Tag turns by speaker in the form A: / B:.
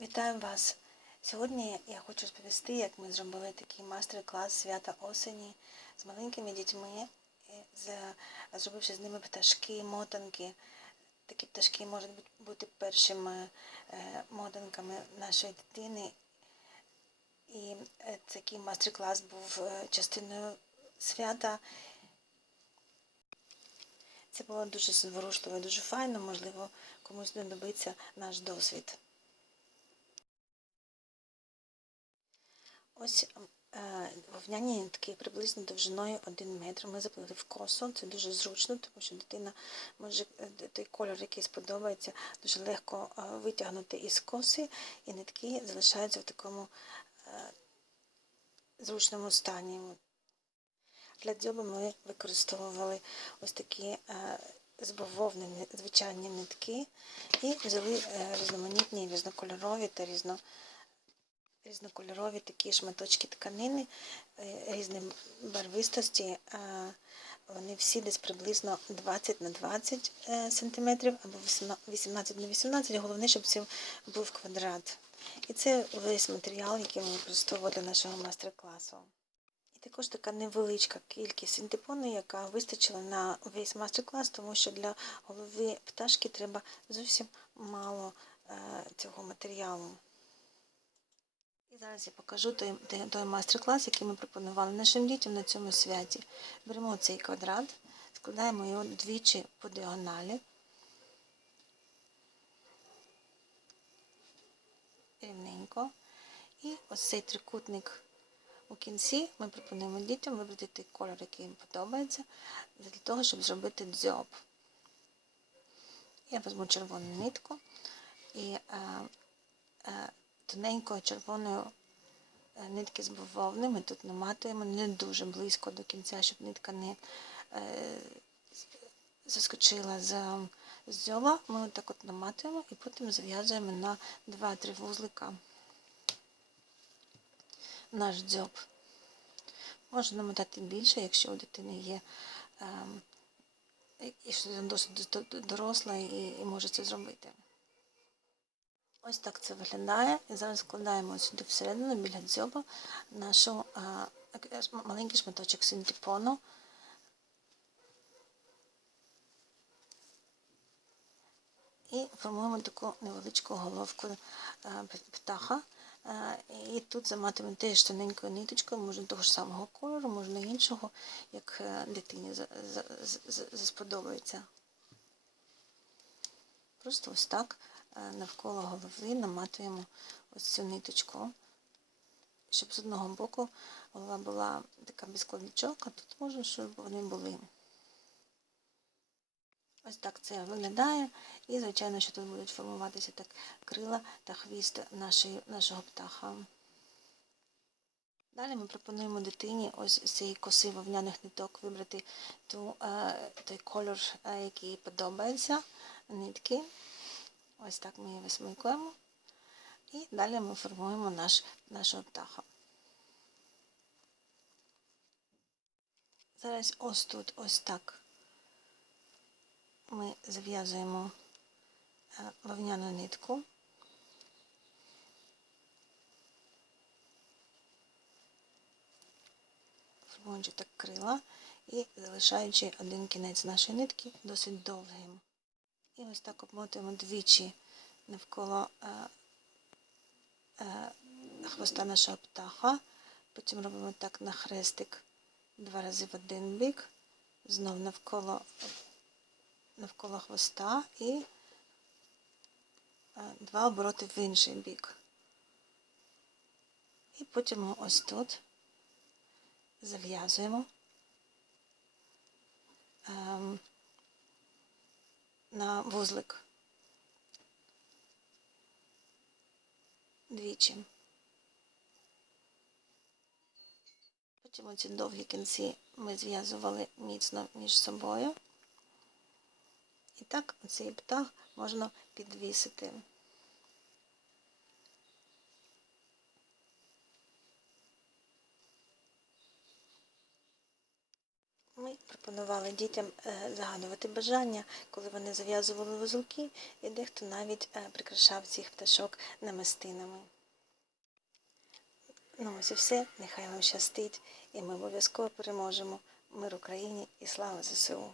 A: Вітаю вас! Сьогодні я хочу розповісти, як ми зробили такий майстер-клас свята осені з маленькими дітьми, зробивши з ними пташки, мотанки. Такі пташки можуть бути першими е, мотанками нашої дитини. І е, такий майстер-клас був е, частиною свята. Це було дуже зворушливо, дуже файно, можливо, комусь знадобиться наш досвід. Ось е, вовняні нитки приблизно довжиною 1 метр. Ми заплели в косу. Це дуже зручно, тому що дитина може е, той кольор, який сподобається, дуже легко е, витягнути із коси, і нитки залишаються в такому зручному стані. Для дзьоба ми використовували ось такі е, з звичайні нитки і взяли різноманітні, різнокольорові та різно, різнокольорові такі шматочки тканини е, різної барвистості. Вони всі десь приблизно 20 на 20 е, сантиметрів або 18 на 18. Головне, щоб це був квадрат. І це весь матеріал, який ми використовували для нашого майстер-класу. І також така невеличка кількість синтепону, яка вистачила на весь майстер-клас, тому що для голови пташки треба зовсім мало е, цього матеріалу. Зараз я покажу той, той, майстер-клас, який ми пропонували нашим дітям на цьому святі. Беремо цей квадрат, складаємо його двічі по діагоналі. Рівненько. І ось цей трикутник у кінці ми пропонуємо дітям вибрати той кольор, який їм подобається, для того, щоб зробити дзьоб. Я візьму червону нитку і е, е, тоненькою червоною е, нитки з бавовни ми тут наматуємо не дуже близько до кінця, щоб нитка не е, заскочила з, з дзьоба. Ми отак от наматуємо і потім зав'язуємо на 2-3 вузлика наш дзьоб. Можна намотати більше, якщо у дитини є ем, і що досить доросла і, і може це зробити. Ось так це виглядає. І зараз складаємо сюди всередину біля дзьоба нашу а, маленький шматочок синтепону. І формуємо таку невеличку головку а, птаха. І тут заматуємо теж тоненькою ниточкою, можна того ж самого кольору, можна іншого, як е, дитині засподобається. Просто ось так навколо голови наматуємо ось цю ниточку, щоб з одного боку голова була така без складничок, а тут можна, щоб вони були. Ось так це виглядає. І, звичайно, що тут будуть формуватися так крила та хвіст нашої, нашого птаха. Далі ми пропонуємо дитині ось з цієї коси вовняних ниток вибрати ту, е, той кольор, е, який подобається, нитки. Ось так ми її висмикуємо. І далі ми формуємо наш, нашого птаха. Зараз ось тут ось так ми зав'язуємо вовняну нитку. Формуючи так крила і залишаючи один кінець нашої нитки досить довгим. І ось так обмотуємо двічі навколо е, е, хвоста нашого птаха. Потім робимо так на хрестик два рази в один бік, знов навколо навколо хвоста і е, два обороти в інший бік. І потім ось тут зав'язуємо ем, на вузлик двічі. Потім оці довгі кінці ми зв'язували міцно між собою. І так цей птах можна підвісити. Ми пропонуємо пропонували дітям е, загадувати бажання, коли вони зав'язували вузолки, і дехто навіть е, прикрашав цих пташок намистинами. Ну ось і все. Нехай вам щастить, і ми обов'язково переможемо. Мир Україні і слава ЗСУ!